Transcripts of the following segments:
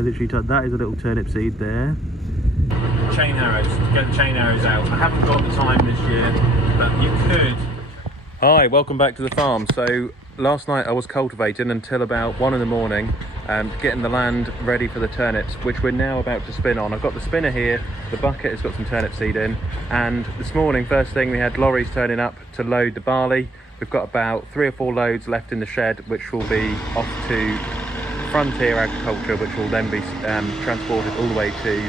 they're literally that is a little turnip seed there. Chain arrows, to get the chain arrows out. I haven't got the time this year, but you could. Hi, welcome back to the farm. So last night I was cultivating until about 1 in the morning, getting the land ready for the turnips, which we're now about to spin on. I've got the spinner here, the bucket has got some turnip seed in, and this morning, first thing, we had lorries turning up to load the barley. We've got about 3 or 4 loads left in the shed, which will be off to Frontier Agriculture, which will then be transported all the way to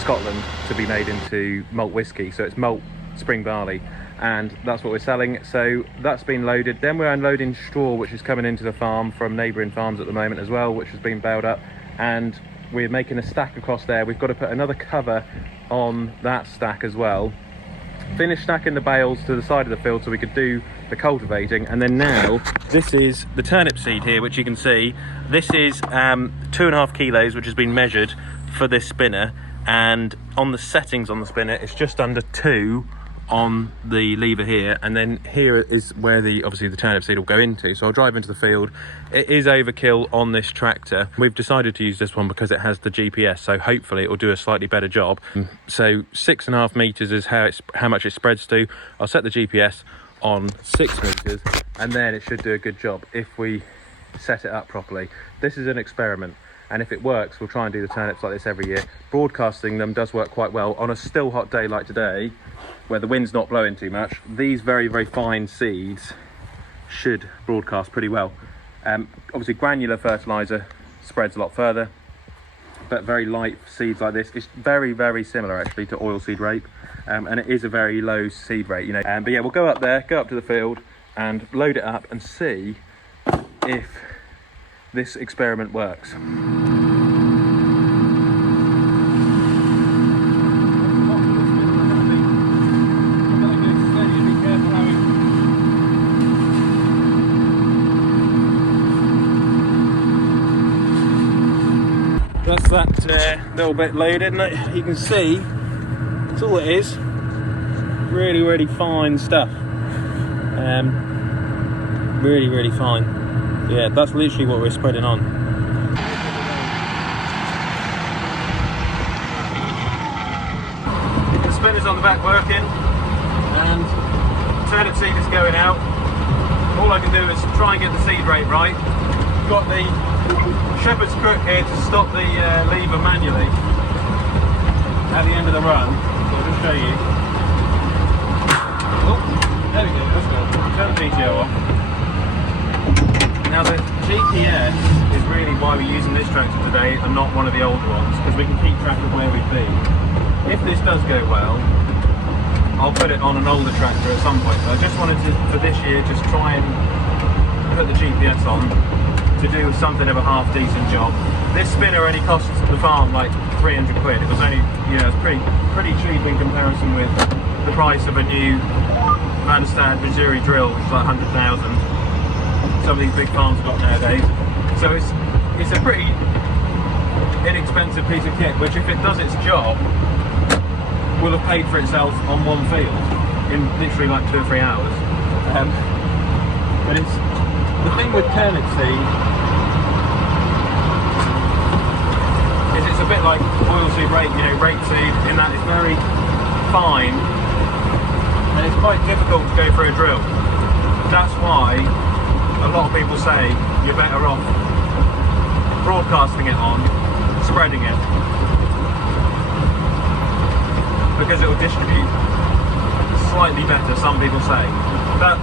Scotland to be made into malt whiskey. So it's malt spring barley, and that's what we're selling. So that's been loaded. Then we're unloading straw, which is coming into the farm from neighbouring farms at the moment as well, which has been baled up, and we're making a stack across there. We've got to put another cover on that stack as well. Finish stacking the bales to the side of the field so we could do the cultivating. And then now this is the turnip seed here, which you can see. This is 2.5 kilos, which has been measured for this spinner, and on the settings on the spinner it's just under 2 on the lever here, and then here is where obviously the turnip seed will go into. So I'll drive into the field. It is overkill on this tractor. We've decided to use this one because it has the GPS, so hopefully it will do a slightly better job. So 6.5 meters is how much it spreads to. I'll set the GPS on 6 meters, and then it should do a good job if we set it up properly. This is an experiment, and if it works, we'll try and do the turnips like this every year. Broadcasting them does work quite well on a still hot day like today, where the wind's not blowing too much. These very, very fine seeds should broadcast pretty well. Obviously granular fertilizer spreads a lot further, but very light seeds like this, it's very, very similar actually to oilseed rape, and it is a very low seed rate, you know. But yeah, we'll go up there, go up to the field and load it up and see if this experiment works. That's that little bit loaded, and you can see that's all it is. Really, really fine stuff. Really, really fine. Yeah, that's literally what we're spreading on. The spinner's on the back working, and turnip seed is going out. All I can do is try and get the seed rate right. Got the shepherd's crook here to stop the lever manually at the end of the run, so I'll just show you. Oh, there we go, that's good. Turn the PTO off. Now the GPS is really why we're using this tractor today and not one of the older ones, because we can keep track of where we've been. If this does go well, I'll put it on an older tractor at some point, but I just wanted to, for this year, just try and put the GPS on to do something of a half decent job. This spinner only cost the farm like 300 quid. It was only, you know, it's pretty cheap in comparison with the price of a new Manitou Missouri drill, which is like 100,000. Some of these big farms have got nowadays. So it's a pretty inexpensive piece of kit, which if it does its job, will have paid for itself on one field in literally like 2 or 3 hours. But it's the thing with turnip seed is it's a bit like oilseed rape, you know, rapeseed, in that it's very fine and it's quite difficult to go through a drill. That's why a lot of people say you're better off broadcasting it on, spreading it, because it will distribute slightly better, some people say. But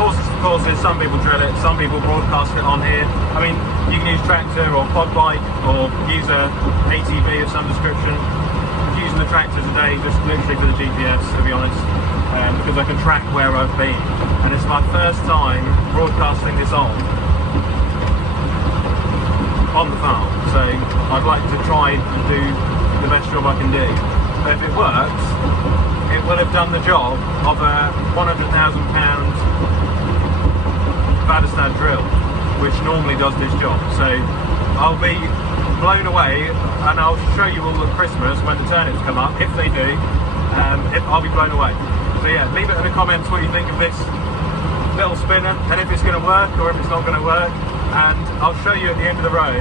horses for courses, some people drill it, some people broadcast it on here. I mean, you can use tractor or pod bike or use a ATV of some description. I'm using the tractor today just literally for the GPS, to be honest, because I can track where I've been. And it's my first time broadcasting this on the farm, so I'd like to try and do the best job I can do. But if it works, it will have done the job of a £100,000 Badistad drill, which normally does this job. So I'll be blown away, and I'll show you all at Christmas when the turnips come up, if they do. I'll be blown away. So yeah, leave it in the comments what you think of this little spinner, and if it's going to work or if it's not going to work, and I'll show you at the end of the row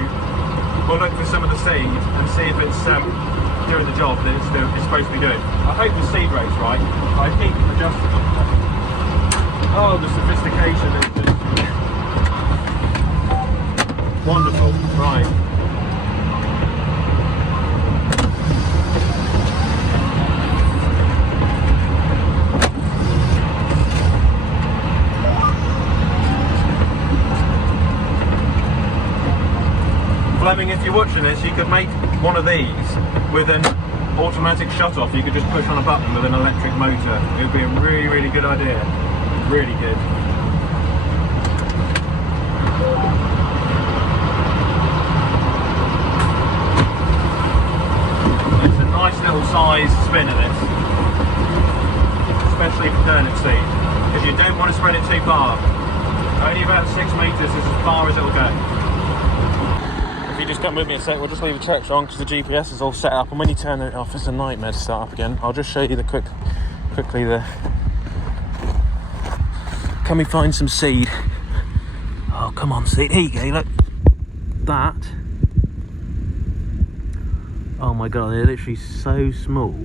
we'll look for some of the seed and see if it's doing the job that it's supposed to be doing. I hope the seed rate's right. I keep adjusting. Oh, the sophistication is just wonderful. Right. Fleming, if you're watching this, you could make one of these with an automatic shut-off. You could just push on a button with an electric motor. It would be a really, really good idea. Really good. It's a nice little size spinner, this. Especially for turnip seed. If you don't want to spread it too far, only about 6 metres is as far as it'll go. If you just come with me a sec, we'll just leave the tracks on because the GPS is all set up, and when you turn it off, it's a nightmare to start up again. I'll just show you quickly the. Can we find some seed? Oh, come on, seed. Here you go. Look, that. Oh my god, they're literally so small.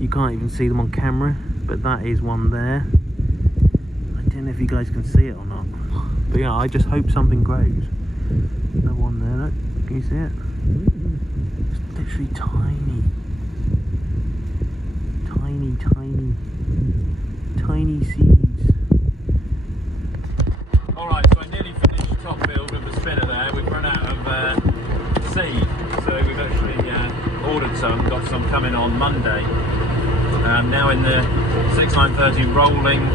You can't even see them on camera, but that is one there. I don't know if you guys can see it or not, but yeah, I just hope something grows. The one there, look, can you see it? It's literally tiny. Tiny seeds. Alright, so I nearly finished top build with the spinner there. We've run out of seed, so we've actually ordered some, got some coming on Monday. Now in the 6930 rolling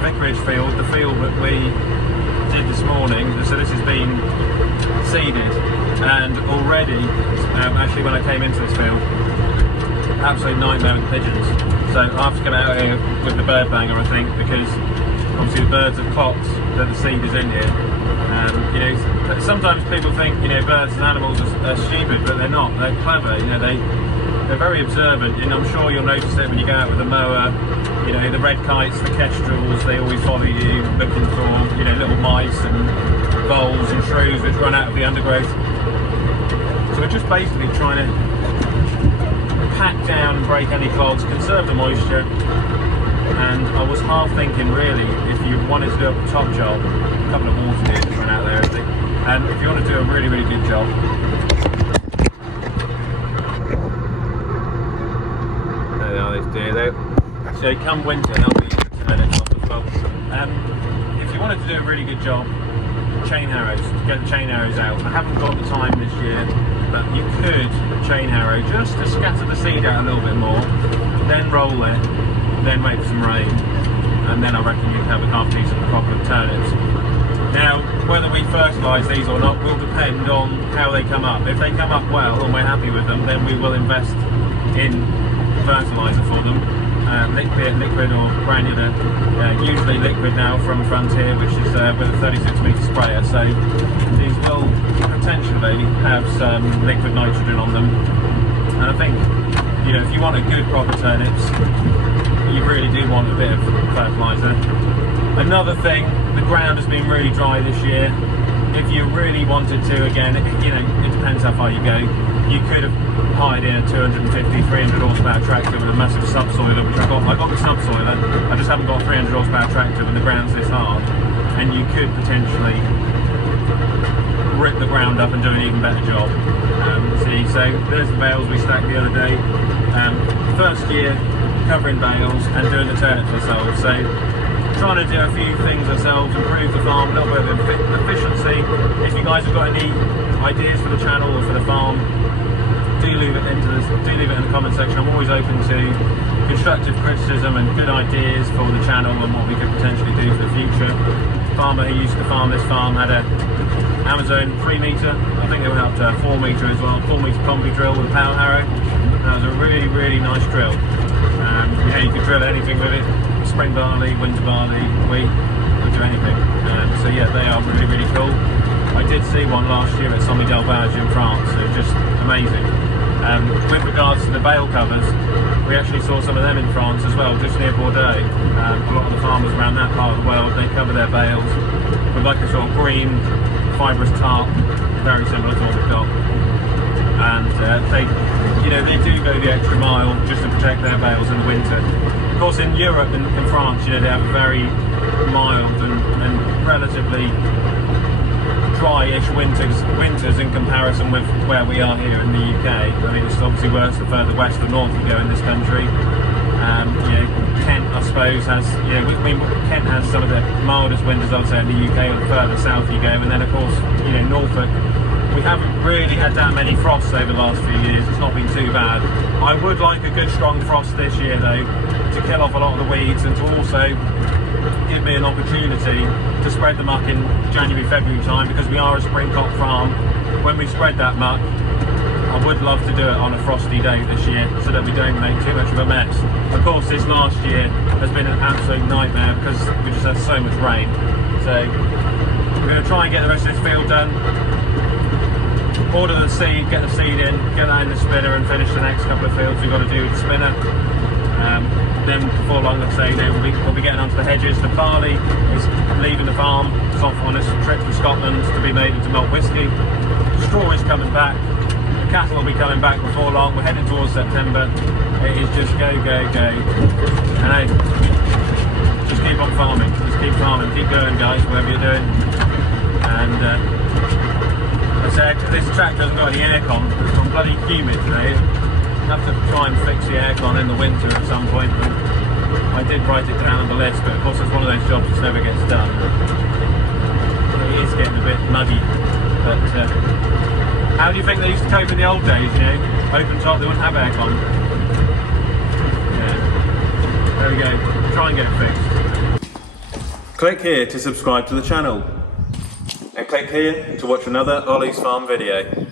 vicarage field, the field that we did this morning, so this has been seeded, and already, actually when I came into this field, absolute nightmare with the pigeons. So I have to get out here with the bird banger, I think, because obviously the birds have clocked that the seed is in here. You know, sometimes people think, you know, birds and animals are stupid, but they're not. They're clever. You know, they're very observant, and I'm sure you'll notice it when you go out with a mower. You know, the red kites, the kestrels, they always follow you, looking for, you know, little mice and voles and shrews which run out of the undergrowth. So we're just basically trying to pack down and break any clods, conserve the moisture. And I was half thinking, really, if you wanted to do a top job, a couple of water meters run out there, I think. And if you want to do a really, really good job, there they are, these deer there. So come winter, they'll be turnips off as well. If you wanted to do a really good job, chain harrows, get the chain harrows out. I haven't got the time this year, but you could chain harrow just to scatter the seed out a little bit more, then roll it, then wait for some rain, and then I reckon you'd have a half decent crop of turnips. Now, whether we fertilise these or not will depend on how they come up. If they come up well and we're happy with them, then we will invest in fertiliser for them. Liquid or granular, usually liquid now from Frontier, which is with a 36 metre sprayer, so these will potentially have some liquid nitrogen on them. And I think, you know, if you want a good crop of turnips, you really do want a bit of fertiliser. Another thing, the ground has been really dry this year. If you really wanted to, again, you know, it depends how far you go, you could have hired in a 250, 300 horsepower tractor with a massive subsoiler, which I got the subsoiler, I just haven't got a 300 horsepower tractor when the ground's this hard, and you could potentially rip the ground up and do an even better job. See, so there's the bales we stacked the other day. First year covering bales and doing the turnips ourselves, so trying to do a few things ourselves, improve the farm, a little bit of efficiency. If you guys have got any ideas for the channel or for the farm, do leave it in the comment section. I'm always open to constructive criticism and good ideas for the channel and what we could potentially do for the future. The farmer who used to farm this farm had a Amazon 3 metre, I think it went up to 4 metre as well, 4 metre combi drill with a power harrow. That was a really, really nice drill. Yeah, you could drill anything with it, spring barley, winter barley, wheat, you could do anything. So yeah, they are really, really cool. I did see one last year at Sommet d'Albage in France, so just amazing. With regards to the bale covers, we actually saw some of them in France as well, just near Bordeaux. A lot of the farmers around that part of the world, they cover their bales with like a sort of green fibrous tarp very similar to what we've got. And they do go the extra mile just to protect their bales in the winter. Of course, in Europe and in France, they have very mild and relatively dry-ish winters in comparison with where we are here in the UK. I mean, it's obviously worse the further west or north you go in this country. Kent, I suppose, has Kent has some of the mildest winters, I'd say, in the UK. Or the further south you go, and then of course, Norfolk. We haven't really had that many frosts over the last few years. It's not been too bad. I would like a good strong frost this year though, to kill off a lot of the weeds and to also give me an opportunity to spread the muck in January, February time, because we are a spring crop farm. When we spread that muck, I would love to do it on a frosty day this year so that we don't make too much of a mess. Of course, this last year has been an absolute nightmare because we just had so much rain. So we're going to try and get the rest of this field done. Order the seed, get the seed in, get that in the spinner and finish the next couple of fields we've got to do with the spinner. Then before long, let's say, we'll be getting onto the hedges. The Barley is leaving the farm. It's off on its trip to Scotland to be made into malt whisky. Straw is coming back. The cattle will be coming back before long. We're heading towards September. It is just go, go, go. And just keep on farming. Just keep farming. Keep going, guys, whatever you're doing. And this tractor hasn't got any aircon. It's bloody humid today. I have to try and fix the aircon in the winter at some point. I did write it down on the list, but of course it's one of those jobs that never gets done. It is getting a bit muggy. But how do you think they used to cope in the old days? Open top, they wouldn't have aircon. Yeah. There we go. Try and get it fixed. Click here to subscribe to the channel. And click here to watch another Olly's Farm video.